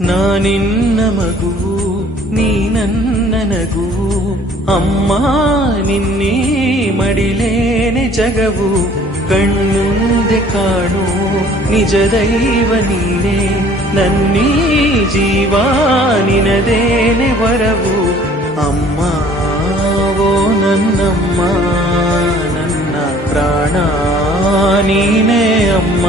ನಾನಿನ್ನ ಮಗುವು ನೀ ನನ್ನ ನಗುವು ಅಮ್ಮ ನಿನ್ನೀ ಮಡಿಲೇನೆ ಜಗವು ಕಣ್ಮುಂದೆ ಕಾಣು ನಿಜ ದೈವ ನೀನೇ ನನ್ನೀ ಜೀವ ನಿನದೇನೆ ವರವು ಅಮ್ಮ ಓ ನನ್ನಮ್ಮ ನನ್ನ ಪ್ರಾಣ ನೀನೇ ಅಮ್ಮ.